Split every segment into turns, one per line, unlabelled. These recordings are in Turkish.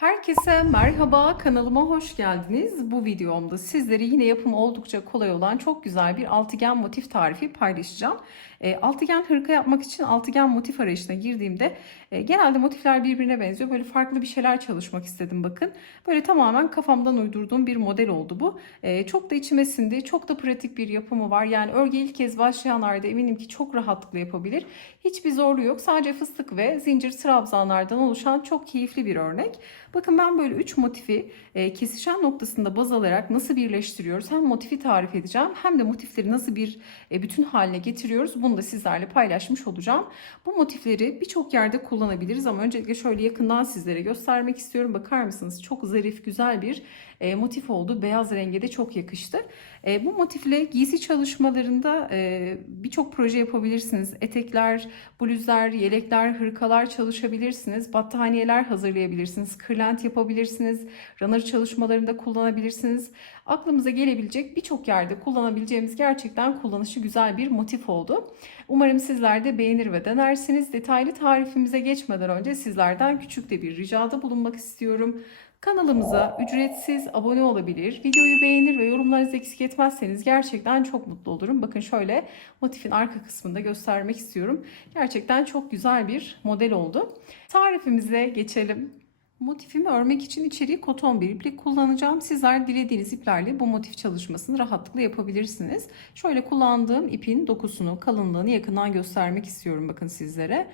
Herkese merhaba, kanalıma hoş geldiniz. Bu videomda sizlere yine yapımı oldukça kolay olan çok güzel bir altıgen motif tarifi paylaşacağım. E, altıgen hırka yapmak için altıgen motif arayışına girdiğimde e, genelde motifler birbirine benziyor. Böyle farklı bir şeyler çalışmak istedim bakın. Böyle tamamen kafamdan uydurduğum bir model oldu bu. E, çok da içime sindi, çok da pratik bir yapımı var. Yani örgü ilk kez başlayanlar da eminim ki çok rahatlıkla yapabilir. Hiçbir zorluğu yok. Sadece fıstık ve zincir trabzanlardan oluşan çok keyifli bir örnek. Bakın ben böyle 3 motifi e, kesişen noktasında baz alarak nasıl birleştiriyoruz? Hem motifi tarif edeceğim hem de motifleri nasıl bir e, bütün haline getiriyoruz? Bunu da sizlerle paylaşmış olacağım. Bu motifleri birçok yerde kullanabiliriz ama öncelikle şöyle yakından sizlere göstermek istiyorum. Bakar mısınız? Çok zarif, güzel bir e, motif oldu. Beyaz renge de çok yakıştı. E, bu motifle giysi çalışmalarında e, birçok proje yapabilirsiniz. Etekler, bluzlar, yelekler, hırkalar çalışabilirsiniz. Battaniyeler hazırlayabilirsiniz. Kırlent yapabilirsiniz. Runner çalışmalarında kullanabilirsiniz. Aklımıza gelebilecek birçok yerde kullanabileceğimiz gerçekten kullanışı güzel bir motif oldu. Umarım sizler de beğenir ve denersiniz. Detaylı tarifimize geçmeden önce sizlerden küçük de bir ricada bulunmak istiyorum. Kanalımıza ücretsiz abone olabilir, videoyu beğenir ve yorumlarınızı eksik etmezseniz gerçekten çok mutlu olurum. Bakın şöyle motifin arka kısmında göstermek istiyorum. Gerçekten çok güzel bir model oldu. Tarifimize geçelim. Motifimi örmek için içeriği koton bir iplik kullanacağım. Sizler dilediğiniz iplerle bu motif çalışmasını rahatlıkla yapabilirsiniz. Şöyle kullandığım ipin dokusunu, kalınlığını yakından göstermek istiyorum bakın sizlere.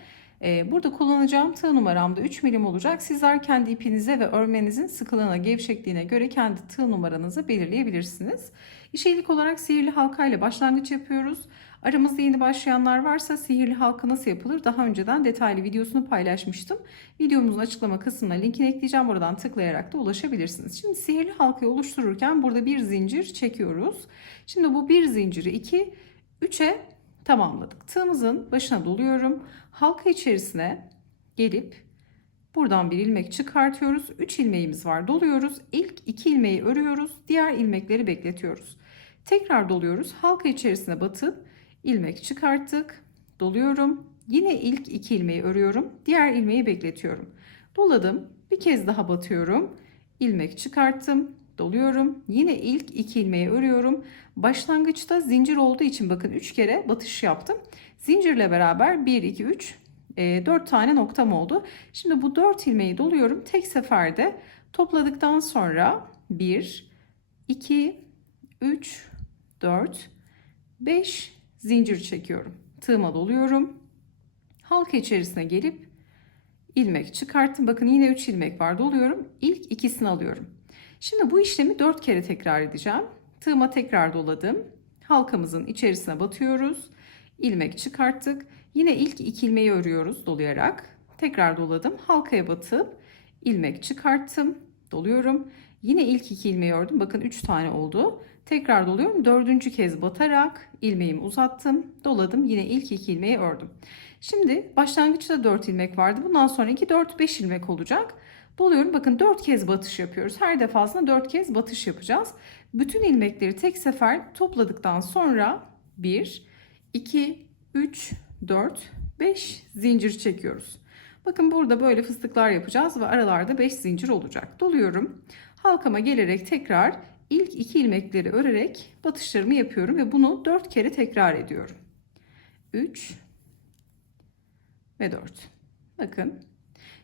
Ee, Burada kullanacağım tığ numaram da 3 milim olacak. Sizler kendi ipinize ve örmenizin sıkılığına, gevşekliğine göre kendi tığ numaranızı belirleyebilirsiniz. İşe olarak sihirli halka ile başlangıç yapıyoruz. Aramızda yeni başlayanlar varsa sihirli halka nasıl yapılır daha önceden detaylı videosunu paylaşmıştım. Videomuzun açıklama kısmına linkini ekleyeceğim. Oradan tıklayarak da ulaşabilirsiniz. Şimdi sihirli halkayı oluştururken burada bir zincir çekiyoruz. Şimdi bu bir zinciri 2, 3'e tamamladık. Tığımızın başına doluyorum. Halka içerisine gelip buradan bir ilmek çıkartıyoruz. 3 ilmeğimiz var. Doluyoruz. İlk 2 ilmeği örüyoruz. Diğer ilmekleri bekletiyoruz. Tekrar doluyoruz. Halka içerisine batıp ilmek çıkarttık. Doluyorum. Yine ilk 2 ilmeği örüyorum. Diğer ilmeği bekletiyorum. Doladım. Bir kez daha batıyorum. ilmek çıkarttım. Doluyorum. Yine ilk 2 ilmeği örüyorum. Başlangıçta zincir olduğu için bakın 3 kere batış yaptım. Zincirle beraber 1, 2, 3, 4 tane noktam oldu. Şimdi bu 4 ilmeği doluyorum. Tek seferde topladıktan sonra 1, 2, 3, 4, 5 zincir çekiyorum. Tığıma doluyorum. Halka içerisine gelip ilmek çıkarttım. Bakın yine 3 ilmek var. Doluyorum. İlk ikisini alıyorum. Şimdi bu işlemi 4 kere tekrar edeceğim. Tığıma tekrar doladım. Halkamızın içerisine batıyoruz. İlmek çıkarttık. Yine ilk iki ilmeği örüyoruz dolayarak. Tekrar doladım. Halkaya batıp ilmek çıkarttım. Doluyorum. Yine ilk iki ilmeği ördüm. Bakın 3 tane oldu. Tekrar doluyorum. Dördüncü kez batarak ilmeğimi uzattım. Doladım. Yine ilk iki ilmeği ördüm. Şimdi başlangıçta 4 ilmek vardı. Bundan sonraki 4-5 ilmek olacak. Doluyorum. Bakın 4 kez batış yapıyoruz. Her defasında 4 kez batış yapacağız. Bütün ilmekleri tek sefer topladıktan sonra 1, 2, 3, 4, 5 zincir çekiyoruz. Bakın burada böyle fıstıklar yapacağız ve aralarda 5 zincir olacak. Doluyorum. Halkama gelerek tekrar ilk iki ilmekleri örerek batışlarımı yapıyorum ve bunu 4 kere tekrar ediyorum. 3 ve 4. Bakın.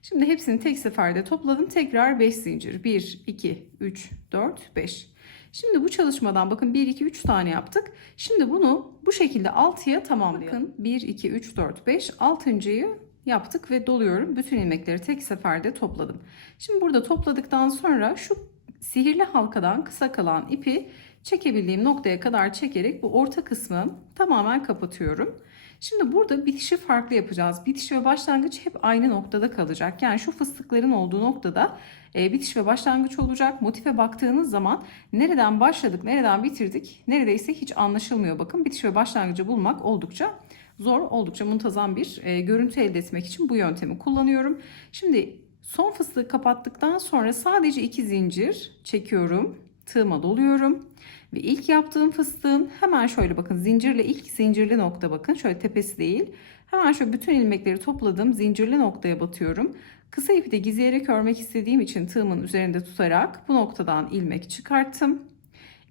Şimdi hepsini tek seferde topladım. Tekrar 5 zincir. 1, 2, 3, 4, 5. Şimdi bu çalışmadan bakın 1, 2, 3 tane yaptık. Şimdi bunu bu şekilde 6'ya tamamlayalım. Bakın 1, 2, 3, 4, 5. 6.yı yaptık ve doluyorum. Bütün ilmekleri tek seferde topladım. Şimdi burada topladıktan sonra şu sihirli halkadan kısa kalan ipi çekebildiğim noktaya kadar çekerek bu orta kısmı tamamen kapatıyorum. Şimdi burada bitişi farklı yapacağız. Bitiş ve başlangıç hep aynı noktada kalacak. Yani şu fıstıkların olduğu noktada e, bitiş ve başlangıç olacak. Motife baktığınız zaman nereden başladık, nereden bitirdik neredeyse hiç anlaşılmıyor. Bakın bitiş ve başlangıcı bulmak oldukça zor, oldukça muntazam bir e, görüntü elde etmek için bu yöntemi kullanıyorum. Şimdi son fıstığı kapattıktan sonra sadece iki zincir çekiyorum. Tığıma doluyorum. Ve ilk yaptığım fıstığın hemen şöyle bakın zincirle ilk zincirli nokta bakın şöyle tepesi değil. Hemen şöyle bütün ilmekleri topladım. Zincirli noktaya batıyorum. Kısa ipi de gizleyerek örmek istediğim için tığımın üzerinde tutarak bu noktadan ilmek çıkarttım.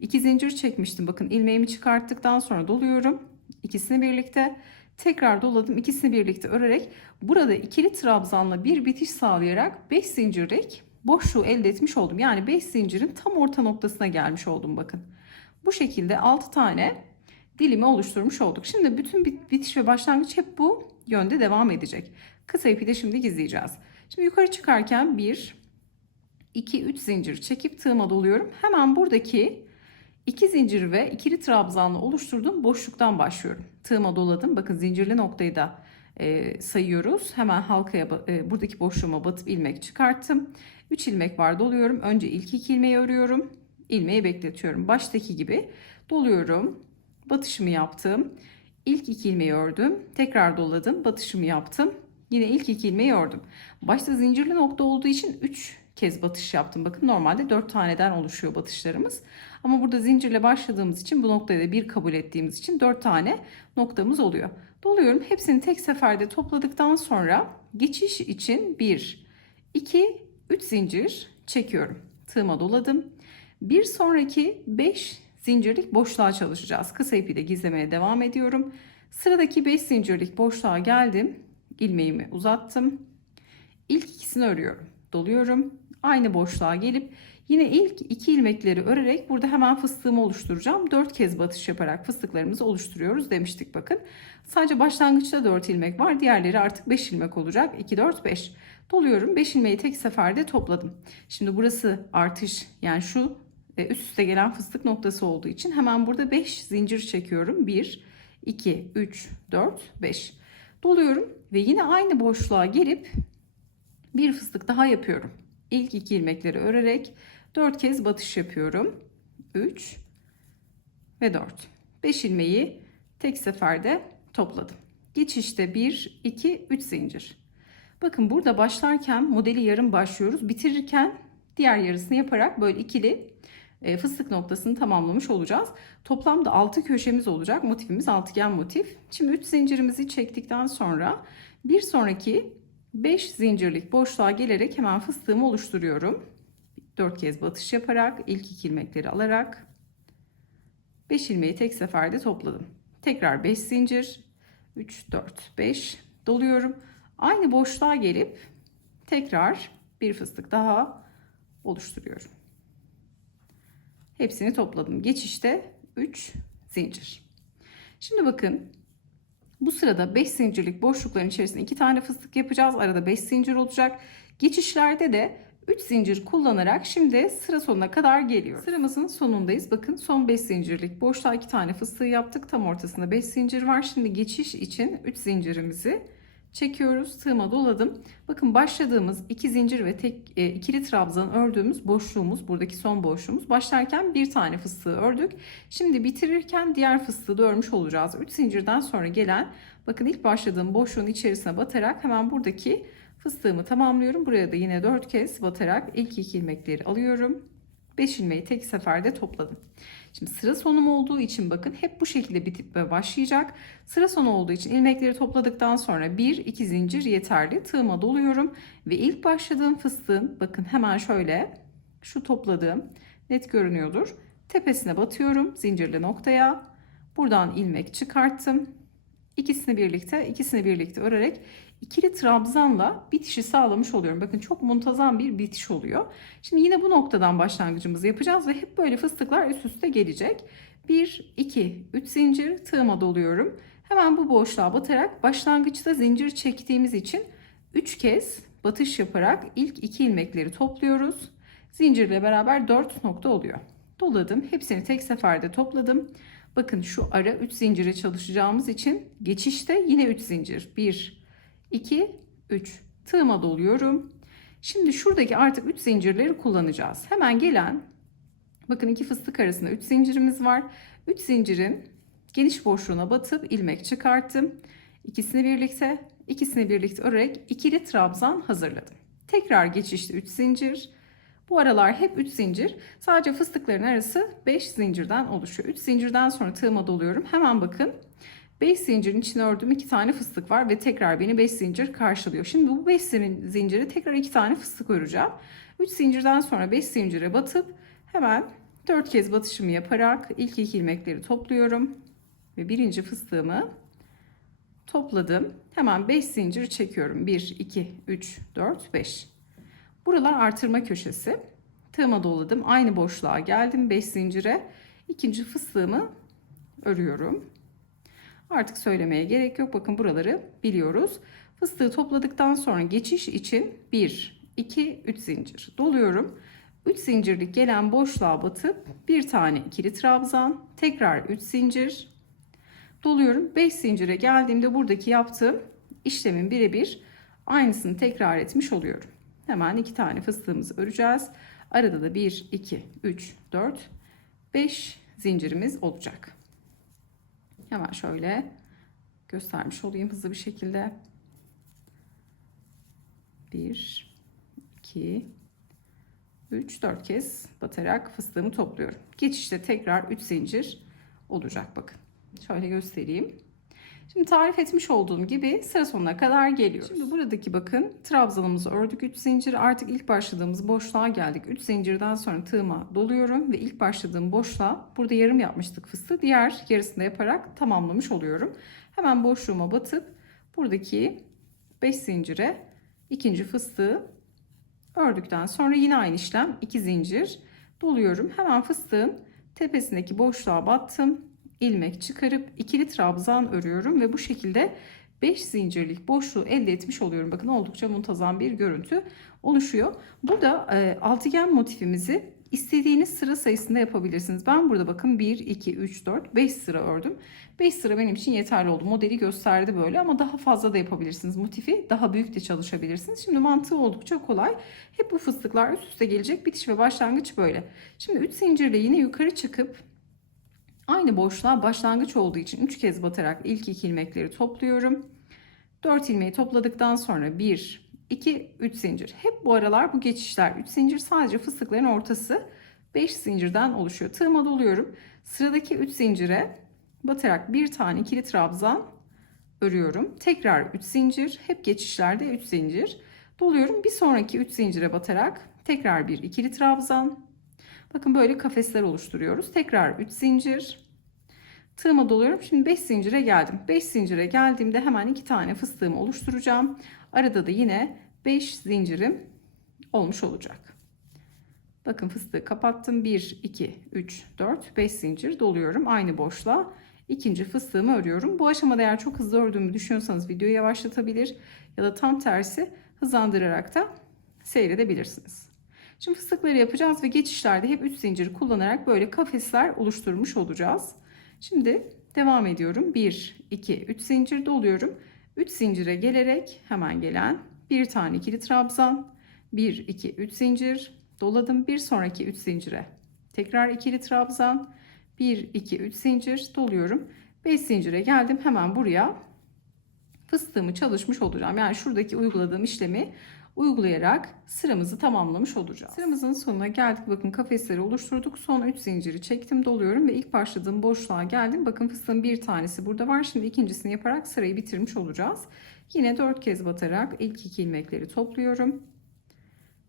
İki zincir çekmiştim. Bakın ilmeğimi çıkarttıktan sonra doluyorum. İkisini birlikte tekrar doladım. İkisini birlikte örerek burada ikili trabzanla bir bitiş sağlayarak 5 zincirlik boşluğu elde etmiş oldum. Yani 5 zincirin tam orta noktasına gelmiş oldum bakın. Bu şekilde 6 tane dilimi oluşturmuş olduk. Şimdi bütün bitiş ve başlangıç hep bu yönde devam edecek. Kısa ipi de şimdi gizleyeceğiz. Şimdi yukarı çıkarken 1, 2, 3 zincir çekip tığıma doluyorum. Hemen buradaki 2 zincir ve ikili trabzanla oluşturduğum boşluktan başlıyorum. Tığıma doladım. Bakın zincirli noktayı da e, sayıyoruz. Hemen halkaya e, buradaki boşluğuma batıp ilmek çıkarttım. 3 ilmek var doluyorum. Önce ilk iki ilmeği örüyorum. İlmeği bekletiyorum. Baştaki gibi doluyorum. Batışımı yaptım. İlk iki ilmeği ördüm. Tekrar doladım. Batışımı yaptım. Yine ilk iki ilmeği ördüm. Başta zincirli nokta olduğu için 3 kez batış yaptım. Bakın normalde 4 taneden oluşuyor batışlarımız. Ama burada zincirle başladığımız için bu noktayı da bir kabul ettiğimiz için 4 tane noktamız oluyor. Doluyorum. Hepsini tek seferde topladıktan sonra geçiş için 1, 2, 3 zincir çekiyorum. Tığıma doladım. Bir sonraki 5 zincirlik boşluğa çalışacağız. Kısa ipi de gizlemeye devam ediyorum. Sıradaki 5 zincirlik boşluğa geldim. ilmeğimi uzattım. İlk ikisini örüyorum. Doluyorum. Aynı boşluğa gelip yine ilk iki ilmekleri örerek burada hemen fıstığımı oluşturacağım. 4 kez batış yaparak fıstıklarımızı oluşturuyoruz demiştik bakın. Sadece başlangıçta 4 ilmek var. Diğerleri artık 5 ilmek olacak. 2 4 5. Doluyorum. 5 ilmeği tek seferde topladım. Şimdi burası artış yani şu üst üste gelen fıstık noktası olduğu için hemen burada 5 zincir çekiyorum. 1 2 3 4 5. Doluyorum ve yine aynı boşluğa gelip bir fıstık daha yapıyorum. İlk iki ilmekleri örerek 4 kez batış yapıyorum. 3 ve 4. 5 ilmeği tek seferde topladım. Geçişte 1 2 3 zincir. Bakın burada başlarken modeli yarım başlıyoruz. Bitirirken diğer yarısını yaparak böyle ikili e, fıstık noktasını tamamlamış olacağız. Toplamda 6 köşemiz olacak. Motifimiz altıgen motif. Şimdi 3 zincirimizi çektikten sonra bir sonraki 5 zincirlik boşluğa gelerek hemen fıstığımı oluşturuyorum. 4 kez batış yaparak ilk iki ilmekleri alarak 5 ilmeği tek seferde topladım. Tekrar 5 zincir 3 4 5 doluyorum. Aynı boşluğa gelip tekrar bir fıstık daha oluşturuyorum. Hepsini topladım. Geçişte 3 zincir. Şimdi bakın bu sırada 5 zincirlik boşlukların içerisinde 2 tane fıstık yapacağız. Arada 5 zincir olacak. Geçişlerde de 3 zincir kullanarak şimdi sıra sonuna kadar geliyor. Sıramızın sonundayız. Bakın son 5 zincirlik boşluğa 2 tane fıstığı yaptık. Tam ortasında 5 zincir var. Şimdi geçiş için 3 zincirimizi çekiyoruz. Tığıma doladım. Bakın başladığımız iki zincir ve tek e, ikili trabzan ördüğümüz boşluğumuz buradaki son boşluğumuz. Başlarken bir tane fıstığı ördük. Şimdi bitirirken diğer fıstığı da örmüş olacağız. 3 zincirden sonra gelen bakın ilk başladığım boşluğun içerisine batarak hemen buradaki fıstığımı tamamlıyorum. Buraya da yine 4 kez batarak ilk iki ilmekleri alıyorum. 5 ilmeği tek seferde topladım. Şimdi sıra sonum olduğu için bakın hep bu şekilde bitip ve başlayacak. Sıra sonu olduğu için ilmekleri topladıktan sonra 1 2 zincir yeterli. Tığıma doluyorum ve ilk başladığım fıstığın bakın hemen şöyle şu topladığım net görünüyordur. Tepesine batıyorum zincirli noktaya. Buradan ilmek çıkarttım. İkisini birlikte, ikisini birlikte örerek ikili trabzanla bitişi sağlamış oluyorum. Bakın çok muntazam bir bitiş oluyor. Şimdi yine bu noktadan başlangıcımızı yapacağız ve hep böyle fıstıklar üst üste gelecek. 1, 2, 3 zincir tığıma doluyorum. Hemen bu boşluğa batarak başlangıçta zincir çektiğimiz için 3 kez batış yaparak ilk 2 ilmekleri topluyoruz. Zincirle beraber 4 nokta oluyor. Doladım. Hepsini tek seferde topladım. Bakın şu ara 3 zincire çalışacağımız için geçişte yine 3 zincir. 1, 2, 3. Tığıma doluyorum. Şimdi şuradaki artık 3 zincirleri kullanacağız. Hemen gelen bakın iki fıstık arasında 3 zincirimiz var. 3 zincirin geniş boşluğuna batıp ilmek çıkarttım. İkisini birlikte, ikisini birlikte örerek ikili trabzan hazırladım. Tekrar geçişte 3 zincir. Bu aralar hep 3 zincir. Sadece fıstıkların arası 5 zincirden oluşuyor. 3 zincirden sonra tığıma doluyorum. Hemen bakın 5 zincirin içine ördüğüm 2 tane fıstık var ve tekrar beni 5 zincir karşılıyor. Şimdi bu 5 zinciri tekrar 2 tane fıstık öreceğim. 3 zincirden sonra 5 zincire batıp hemen 4 kez batışımı yaparak ilk iki ilmekleri topluyorum ve birinci fıstığımı topladım. Hemen 5 zincir çekiyorum. 1 2 3 4 5. Buralar artırma köşesi. Tığıma doladım. Aynı boşluğa geldim 5 zincire. İkinci fıstığımı örüyorum. Artık söylemeye gerek yok. Bakın buraları biliyoruz. Fıstığı topladıktan sonra geçiş için 1, 2, 3 zincir doluyorum. 3 zincirlik gelen boşluğa batıp bir tane ikili trabzan, tekrar 3 zincir doluyorum. 5 zincire geldiğimde buradaki yaptığım işlemin birebir aynısını tekrar etmiş oluyorum. Hemen iki tane fıstığımızı öreceğiz. Arada da 1, 2, 3, 4, 5 zincirimiz olacak. Hemen şöyle göstermiş olayım hızlı bir şekilde. 1, 2, 3, 4 kez batarak fıstığımı topluyorum. Geçişte tekrar 3 zincir olacak bakın. Şöyle göstereyim. Şimdi tarif etmiş olduğum gibi sıra sonuna kadar geliyoruz. Şimdi buradaki bakın trabzanımızı ördük 3 zincir. Artık ilk başladığımız boşluğa geldik. 3 zincirden sonra tığıma doluyorum ve ilk başladığım boşluğa burada yarım yapmıştık fıstığı. Diğer yarısını yaparak tamamlamış oluyorum. Hemen boşluğuma batıp buradaki 5 zincire ikinci fıstığı ördükten sonra yine aynı işlem 2 zincir doluyorum. Hemen fıstığın tepesindeki boşluğa battım ilmek çıkarıp ikili trabzan örüyorum ve bu şekilde 5 zincirlik boşluğu elde etmiş oluyorum. Bakın oldukça muntazam bir görüntü oluşuyor. Burada e, altıgen motifimizi istediğiniz sıra sayısında yapabilirsiniz. Ben burada bakın 1, 2, 3, 4, 5 sıra ördüm. 5 sıra benim için yeterli oldu. Modeli gösterdi böyle ama daha fazla da yapabilirsiniz. Motifi daha büyük de çalışabilirsiniz. Şimdi mantığı oldukça kolay. Hep bu fıstıklar üst üste gelecek. Bitiş ve başlangıç böyle. Şimdi 3 zincirle yine yukarı çıkıp Aynı boşluğa başlangıç olduğu için 3 kez batarak ilk iki ilmekleri topluyorum. 4 ilmeği topladıktan sonra 1, 2, 3 zincir. Hep bu aralar bu geçişler 3 zincir sadece fıstıkların ortası 5 zincirden oluşuyor. Tığıma doluyorum. Sıradaki 3 zincire batarak bir tane ikili trabzan örüyorum. Tekrar 3 zincir. Hep geçişlerde 3 zincir. Doluyorum. Bir sonraki 3 zincire batarak tekrar bir ikili trabzan Bakın böyle kafesler oluşturuyoruz. Tekrar 3 zincir. Tığıma doluyorum. Şimdi 5 zincire geldim. 5 zincire geldiğimde hemen 2 tane fıstığımı oluşturacağım. Arada da yine 5 zincirim olmuş olacak. Bakın fıstığı kapattım. 1, 2, 3, 4, 5 zincir doluyorum. Aynı boşluğa ikinci fıstığımı örüyorum. Bu aşamada eğer çok hızlı ördüğümü düşünüyorsanız videoyu yavaşlatabilir ya da tam tersi hızlandırarak da seyredebilirsiniz. Şimdi fıstıkları yapacağız ve geçişlerde hep 3 zincir kullanarak böyle kafesler oluşturmuş olacağız. Şimdi devam ediyorum. 1, 2, 3 zincir doluyorum. 3 zincire gelerek hemen gelen bir tane ikili trabzan. 1, 2, 3 zincir doladım. Bir sonraki 3 zincire tekrar ikili trabzan. 1, 2, 3 zincir doluyorum. 5 zincire geldim. Hemen buraya fıstığımı çalışmış olacağım. Yani şuradaki uyguladığım işlemi uygulayarak sıramızı tamamlamış olacağız. Sıramızın sonuna geldik. Bakın kafesleri oluşturduk. Son 3 zinciri çektim doluyorum ve ilk başladığım boşluğa geldim. Bakın fıstığın bir tanesi burada var. Şimdi ikincisini yaparak sırayı bitirmiş olacağız. Yine 4 kez batarak ilk iki ilmekleri topluyorum.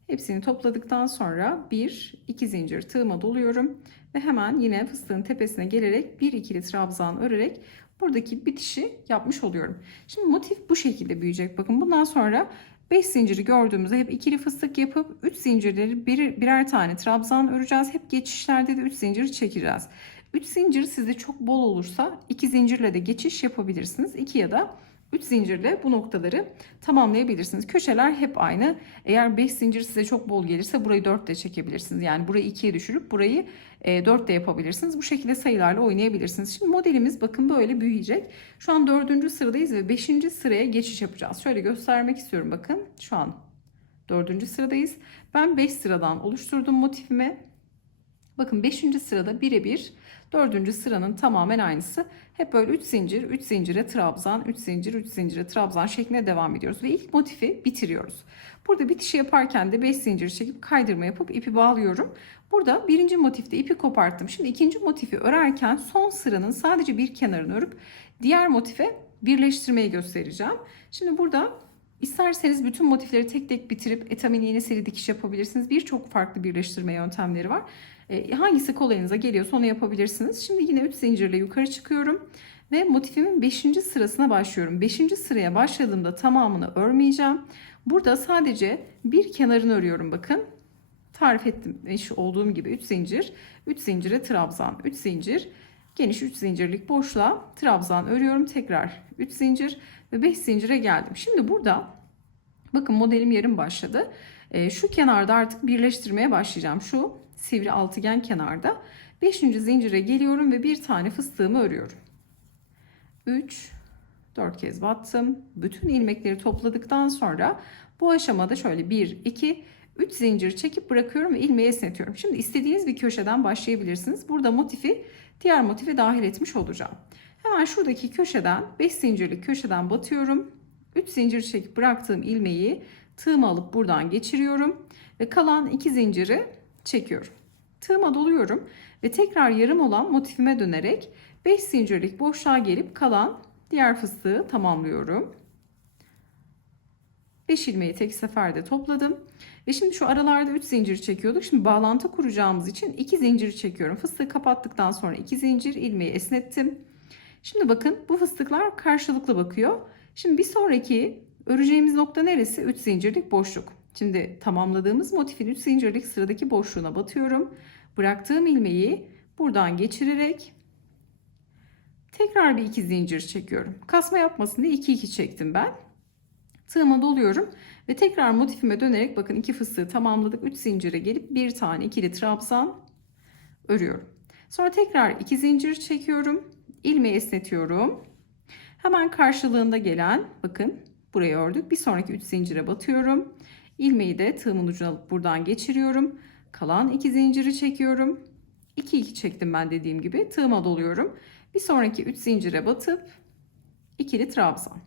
Hepsini topladıktan sonra 1 2 zincir tığıma doluyorum ve hemen yine fıstığın tepesine gelerek bir ikili trabzan örerek buradaki bitişi yapmış oluyorum. Şimdi motif bu şekilde büyüyecek. Bakın bundan sonra 5 zinciri gördüğümüzde hep ikili fıstık yapıp 3 zincirleri bir, birer tane trabzan öreceğiz. Hep geçişlerde de 3 zincir çekeceğiz. 3 zincir sizde çok bol olursa 2 zincirle de geçiş yapabilirsiniz. 2 ya da 3 zincirle bu noktaları tamamlayabilirsiniz. Köşeler hep aynı. Eğer 5 zincir size çok bol gelirse burayı 4 de çekebilirsiniz. Yani burayı 2'ye düşürüp burayı 4 e, de yapabilirsiniz. Bu şekilde sayılarla oynayabilirsiniz. Şimdi modelimiz bakın böyle büyüyecek. Şu an 4. sıradayız ve 5. sıraya geçiş yapacağız. Şöyle göstermek istiyorum bakın. Şu an 4. sıradayız. Ben 5 sıradan oluşturdum motifimi. Bakın 5. sırada birebir Dördüncü sıranın tamamen aynısı. Hep böyle 3 zincir, 3 zincire trabzan, 3 zincir, 3 zincire trabzan şeklinde devam ediyoruz. Ve ilk motifi bitiriyoruz. Burada bitişi yaparken de 5 zincir çekip kaydırma yapıp ipi bağlıyorum. Burada birinci motifte ipi koparttım. Şimdi ikinci motifi örerken son sıranın sadece bir kenarını örüp diğer motife birleştirmeyi göstereceğim. Şimdi burada isterseniz bütün motifleri tek tek bitirip etamin iğne seri dikiş yapabilirsiniz. Birçok farklı birleştirme yöntemleri var. E, hangisi kolayınıza geliyorsa onu yapabilirsiniz. Şimdi yine 3 zincirle yukarı çıkıyorum ve motifimin 5. sırasına başlıyorum. 5. sıraya başladığımda tamamını örmeyeceğim. Burada sadece bir kenarını örüyorum bakın. Tarif ettim eş olduğum gibi 3 zincir, 3 zincire trabzan, 3 zincir, geniş 3 zincirlik boşluğa trabzan örüyorum. Tekrar 3 zincir ve 5 zincire geldim. Şimdi burada bakın modelim yarım başladı. E, şu kenarda artık birleştirmeye başlayacağım. Şu sivri altıgen kenarda 5. zincire geliyorum ve bir tane fıstığımı örüyorum. 3 4 kez battım. Bütün ilmekleri topladıktan sonra bu aşamada şöyle 1 2 3 zincir çekip bırakıyorum ve ilmeği esnetiyorum. Şimdi istediğiniz bir köşeden başlayabilirsiniz. Burada motifi diğer motife dahil etmiş olacağım. Hemen şuradaki köşeden 5 zincirlik köşeden batıyorum. 3 zincir çekip bıraktığım ilmeği tığımı alıp buradan geçiriyorum ve kalan 2 zinciri çekiyorum. Tığıma doluyorum ve tekrar yarım olan motifime dönerek 5 zincirlik boşluğa gelip kalan diğer fıstığı tamamlıyorum. 5 ilmeği tek seferde topladım. Ve şimdi şu aralarda 3 zincir çekiyorduk. Şimdi bağlantı kuracağımız için 2 zincir çekiyorum. Fıstığı kapattıktan sonra 2 zincir ilmeği esnettim. Şimdi bakın bu fıstıklar karşılıklı bakıyor. Şimdi bir sonraki öreceğimiz nokta neresi? 3 zincirlik boşluk. Şimdi tamamladığımız motifin 3 zincirlik sıradaki boşluğuna batıyorum. Bıraktığım ilmeği buradan geçirerek tekrar bir 2 zincir çekiyorum. Kasma yapmasın diye 2 2 çektim ben. Tığıma doluyorum ve tekrar motifime dönerek bakın iki fıstığı tamamladık. 3 zincire gelip bir tane ikili trabzan örüyorum. Sonra tekrar 2 zincir çekiyorum. ilmeği esnetiyorum. Hemen karşılığında gelen bakın burayı ördük. Bir sonraki 3 zincire batıyorum. İlmeği de tığımın ucuna alıp buradan geçiriyorum. Kalan 2 zinciri çekiyorum. 2 2 çektim ben dediğim gibi. Tığıma doluyorum. Bir sonraki 3 zincire batıp ikili trabzan.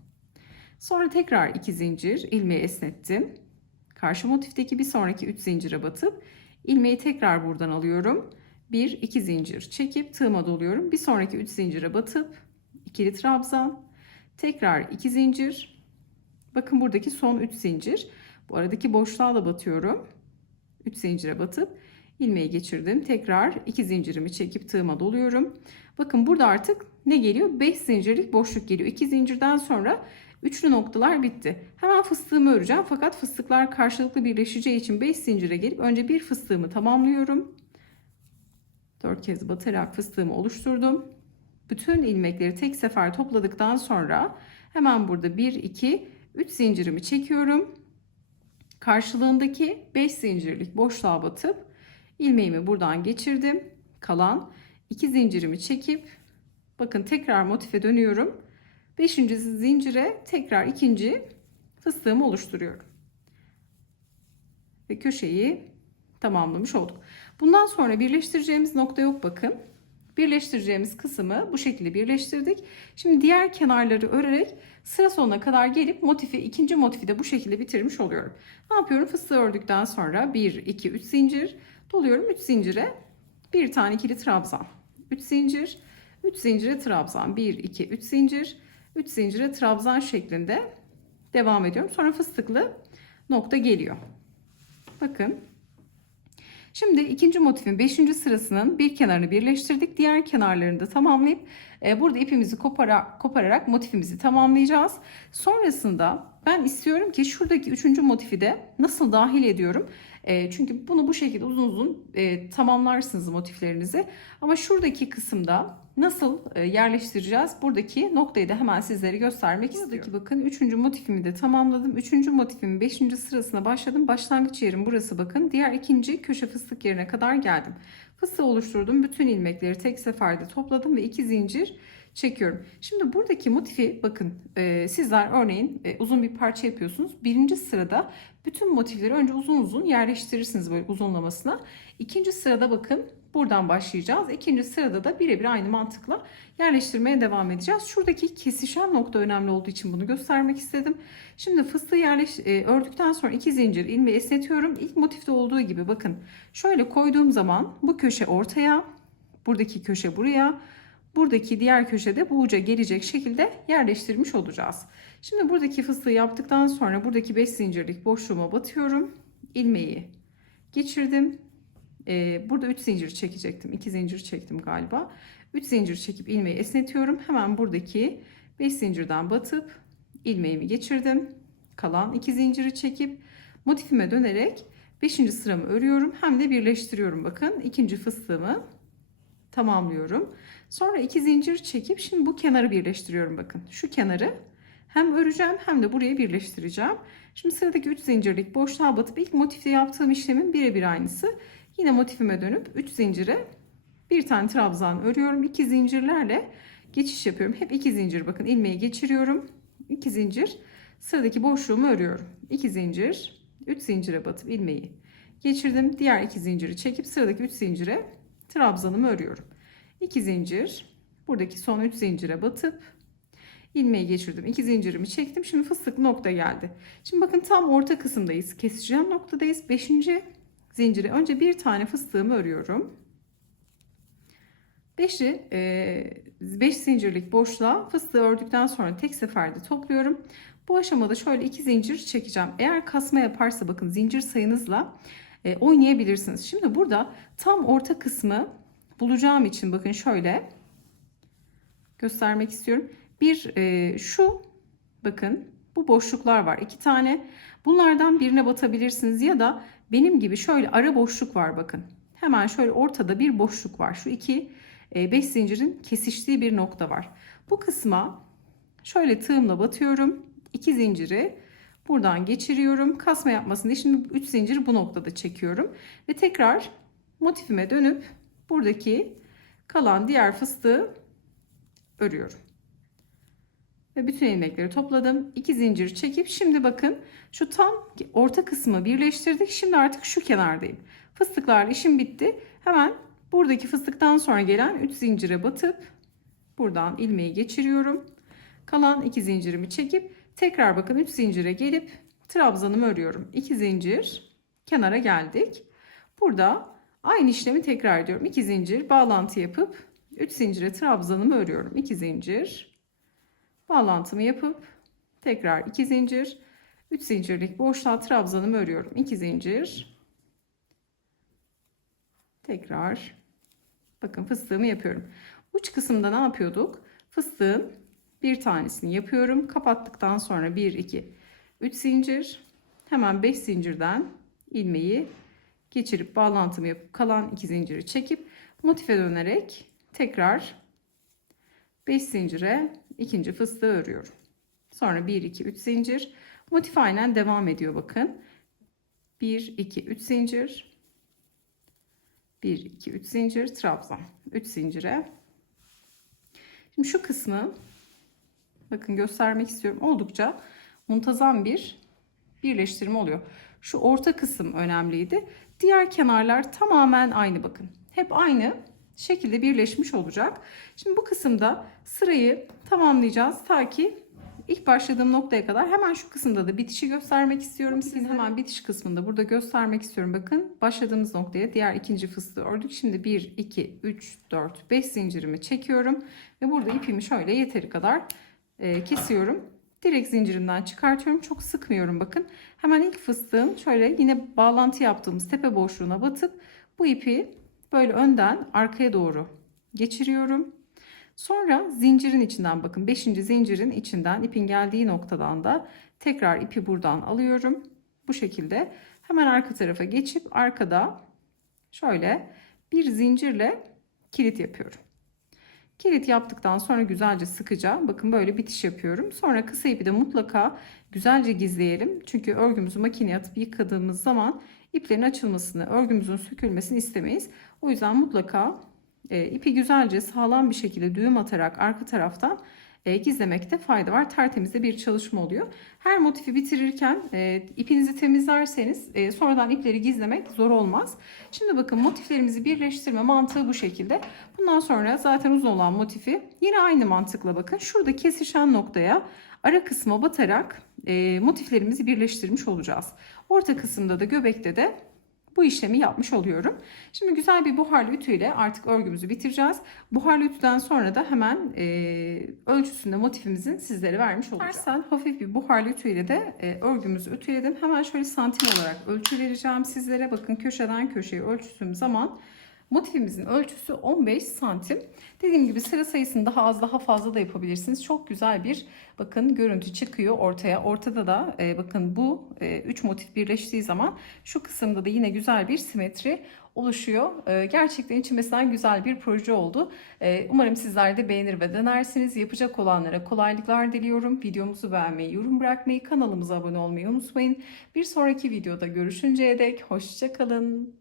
Sonra tekrar 2 zincir ilmeği esnettim. Karşı motifteki bir sonraki 3 zincire batıp ilmeği tekrar buradan alıyorum. 1 2 zincir çekip tığıma doluyorum. Bir sonraki 3 zincire batıp ikili trabzan. Tekrar 2 zincir. Bakın buradaki son 3 zincir. Bu aradaki boşluğa da batıyorum. 3 zincire batıp ilmeği geçirdim. Tekrar 2 zincirimi çekip tığıma doluyorum. Bakın burada artık ne geliyor? 5 zincirlik boşluk geliyor. 2 zincirden sonra Üçlü noktalar bitti. Hemen fıstığımı öreceğim fakat fıstıklar karşılıklı birleşeceği için 5 zincire gelip önce bir fıstığımı tamamlıyorum. 4 kez batarak fıstığımı oluşturdum. Bütün ilmekleri tek sefer topladıktan sonra hemen burada 1 2 3 zincirimi çekiyorum. Karşılığındaki 5 zincirlik boşluğa batıp ilmeğimi buradan geçirdim. Kalan 2 zincirimi çekip bakın tekrar motife dönüyorum. Beşinci zincire tekrar ikinci fıstığımı oluşturuyorum. Ve köşeyi tamamlamış olduk. Bundan sonra birleştireceğimiz nokta yok bakın. Birleştireceğimiz kısmı bu şekilde birleştirdik. Şimdi diğer kenarları örerek sıra sonuna kadar gelip motifi ikinci motifi de bu şekilde bitirmiş oluyorum. Ne yapıyorum? Fıstığı ördükten sonra 1 2 3 zincir doluyorum 3 zincire bir tane ikili trabzan. 3 zincir 3 zincire trabzan 1 2 3 zincir 3 zincire trabzan şeklinde devam ediyorum. Sonra fıstıklı nokta geliyor. Bakın. Şimdi ikinci motifin 5. sırasının bir kenarını birleştirdik. Diğer kenarlarını da tamamlayıp e, burada ipimizi kopara, kopararak motifimizi tamamlayacağız. Sonrasında ben istiyorum ki şuradaki üçüncü motifi de nasıl dahil ediyorum? E, çünkü bunu bu şekilde uzun uzun e, tamamlarsınız motiflerinizi. Ama şuradaki kısımda nasıl e, yerleştireceğiz? Buradaki noktayı da hemen sizlere göstermek Buradaki istiyorum. bakın üçüncü motifimi de tamamladım. Üçüncü motifimin beşinci sırasına başladım. Başlangıç yerim burası bakın. Diğer ikinci köşe fıstık yerine kadar geldim. Fıstığı oluşturdum. Bütün ilmekleri tek seferde topladım ve iki zincir çekiyorum. Şimdi buradaki motifi bakın e, sizler örneğin e, uzun bir parça yapıyorsunuz. Birinci sırada bütün motifleri önce uzun uzun yerleştirirsiniz böyle uzunlamasına. İkinci sırada bakın Buradan başlayacağız. İkinci sırada da birebir aynı mantıkla yerleştirmeye devam edeceğiz. Şuradaki kesişen nokta önemli olduğu için bunu göstermek istedim. Şimdi fıstığı yerleş, e, ördükten sonra iki zincir ilmeği esnetiyorum. İlk motifte olduğu gibi bakın şöyle koyduğum zaman bu köşe ortaya, buradaki köşe buraya, buradaki diğer köşede bu uca gelecek şekilde yerleştirmiş olacağız. Şimdi buradaki fıstığı yaptıktan sonra buradaki 5 zincirlik boşluğuma batıyorum. ilmeği geçirdim. Ee, burada 3 zincir çekecektim. 2 zincir çektim galiba. 3 zincir çekip ilmeği esnetiyorum. Hemen buradaki 5 zincirden batıp ilmeğimi geçirdim. Kalan 2 zinciri çekip motifime dönerek 5. sıramı örüyorum. Hem de birleştiriyorum. Bakın ikinci fıstığımı tamamlıyorum. Sonra 2 zincir çekip şimdi bu kenarı birleştiriyorum. Bakın şu kenarı hem öreceğim hem de buraya birleştireceğim. Şimdi sıradaki 3 zincirlik boşluğa batıp ilk motifte yaptığım işlemin birebir aynısı. Yine motifime dönüp 3 zincire bir tane trabzan örüyorum. 2 zincirlerle geçiş yapıyorum. Hep 2 zincir bakın ilmeği geçiriyorum. 2 zincir sıradaki boşluğumu örüyorum. 2 zincir 3 zincire batıp ilmeği geçirdim. Diğer 2 zinciri çekip sıradaki 3 zincire trabzanımı örüyorum. 2 zincir buradaki son 3 zincire batıp ilmeği geçirdim. 2 zincirimi çektim. Şimdi fıstıklı nokta geldi. Şimdi bakın tam orta kısımdayız. Keseceğim noktadayız. 5. zinciri önce bir tane fıstığımı örüyorum. 5'i 5 zincirlik boşluğa fıstığı ördükten sonra tek seferde topluyorum. Bu aşamada şöyle 2 zincir çekeceğim. Eğer kasma yaparsa bakın zincir sayınızla e, oynayabilirsiniz. Şimdi burada tam orta kısmı bulacağım için bakın şöyle göstermek istiyorum. Bir e, şu bakın bu boşluklar var. iki tane. Bunlardan birine batabilirsiniz ya da benim gibi şöyle ara boşluk var bakın. Hemen şöyle ortada bir boşluk var. Şu iki 5 zincirin kesiştiği bir nokta var. Bu kısma şöyle tığımla batıyorum. 2 zinciri buradan geçiriyorum. Kasma yapmasın diye şimdi 3 zinciri bu noktada çekiyorum. Ve tekrar motifime dönüp buradaki kalan diğer fıstığı örüyorum. Ve bütün ilmekleri topladım. 2 zincir çekip şimdi bakın şu tam orta kısmı birleştirdik. Şimdi artık şu kenardayım. Fıstıklarla işim bitti. Hemen buradaki fıstıktan sonra gelen 3 zincire batıp buradan ilmeği geçiriyorum. Kalan 2 zincirimi çekip tekrar bakın 3 zincire gelip trabzanımı örüyorum. 2 zincir kenara geldik. Burada aynı işlemi tekrar ediyorum. 2 zincir bağlantı yapıp 3 zincire trabzanımı örüyorum. 2 zincir bağlantımı yapıp tekrar 2 zincir 3 zincirlik boşluğa trabzanımı örüyorum. 2 zincir tekrar bakın fıstığımı yapıyorum. Uç kısımda ne yapıyorduk? Fıstığın bir tanesini yapıyorum. Kapattıktan sonra 1 2 3 zincir hemen 5 zincirden ilmeği geçirip bağlantımı yapıp kalan 2 zinciri çekip motife dönerek tekrar 5 zincire ikinci fıstığı örüyorum. Sonra 1 2 3 zincir. Motif aynen devam ediyor bakın. 1 2 3 zincir. 1 2 3 zincir trabzan. 3 zincire. Şimdi şu kısmı bakın göstermek istiyorum. Oldukça muntazam bir birleştirme oluyor. Şu orta kısım önemliydi. Diğer kenarlar tamamen aynı bakın. Hep aynı şekilde birleşmiş olacak. Şimdi bu kısımda sırayı tamamlayacağız ta ki ilk başladığım noktaya kadar hemen şu kısımda da bitişi göstermek istiyorum. Sizin hemen bitiş kısmında burada göstermek istiyorum. Bakın başladığımız noktaya diğer ikinci fıstığı ördük. Şimdi 1, 2, 3, 4, 5 zincirimi çekiyorum. Ve burada ipimi şöyle yeteri kadar e, kesiyorum. Direkt zincirimden çıkartıyorum. Çok sıkmıyorum bakın. Hemen ilk fıstığın şöyle yine bağlantı yaptığımız tepe boşluğuna batıp bu ipi böyle önden arkaya doğru geçiriyorum. Sonra zincirin içinden bakın 5. zincirin içinden ipin geldiği noktadan da tekrar ipi buradan alıyorum. Bu şekilde hemen arka tarafa geçip arkada şöyle bir zincirle kilit yapıyorum. Kilit yaptıktan sonra güzelce sıkıca bakın böyle bitiş yapıyorum. Sonra kısa ipi de mutlaka güzelce gizleyelim. Çünkü örgümüzü makineye atıp yıkadığımız zaman iplerin açılmasını, örgümüzün sökülmesini istemeyiz. O yüzden mutlaka e, ipi güzelce sağlam bir şekilde düğüm atarak arka taraftan e, gizlemekte fayda var. Tertemiz de bir çalışma oluyor. Her motifi bitirirken e, ipinizi temizlerseniz e, sonradan ipleri gizlemek zor olmaz. Şimdi bakın motiflerimizi birleştirme mantığı bu şekilde. Bundan sonra zaten uzun olan motifi yine aynı mantıkla bakın. Şurada kesişen noktaya ara kısma batarak e, motiflerimizi birleştirmiş olacağız. Orta kısımda da göbekte de bu işlemi yapmış oluyorum. Şimdi güzel bir buharlı ütüyle artık örgümüzü bitireceğiz. Buharlı ütüden sonra da hemen e, ölçüsünde motifimizin sizlere vermiş olacağım. Tersten hafif bir buharlı ütüyle de e, örgümüzü ütüledim. Hemen şöyle santim olarak ölçü vereceğim sizlere. Bakın köşeden köşeye ölçtüğüm zaman Motifimizin ölçüsü 15 santim. Dediğim gibi sıra sayısını daha az daha fazla da yapabilirsiniz. Çok güzel bir bakın görüntü çıkıyor ortaya. Ortada da e, bakın bu 3 motif birleştiği zaman şu kısımda da yine güzel bir simetri oluşuyor. E, gerçekten içimesinden güzel bir proje oldu. E, umarım sizler de beğenir ve denersiniz. Yapacak olanlara kolaylıklar diliyorum. Videomuzu beğenmeyi, yorum bırakmayı, kanalımıza abone olmayı unutmayın. Bir sonraki videoda görüşünceye dek hoşçakalın.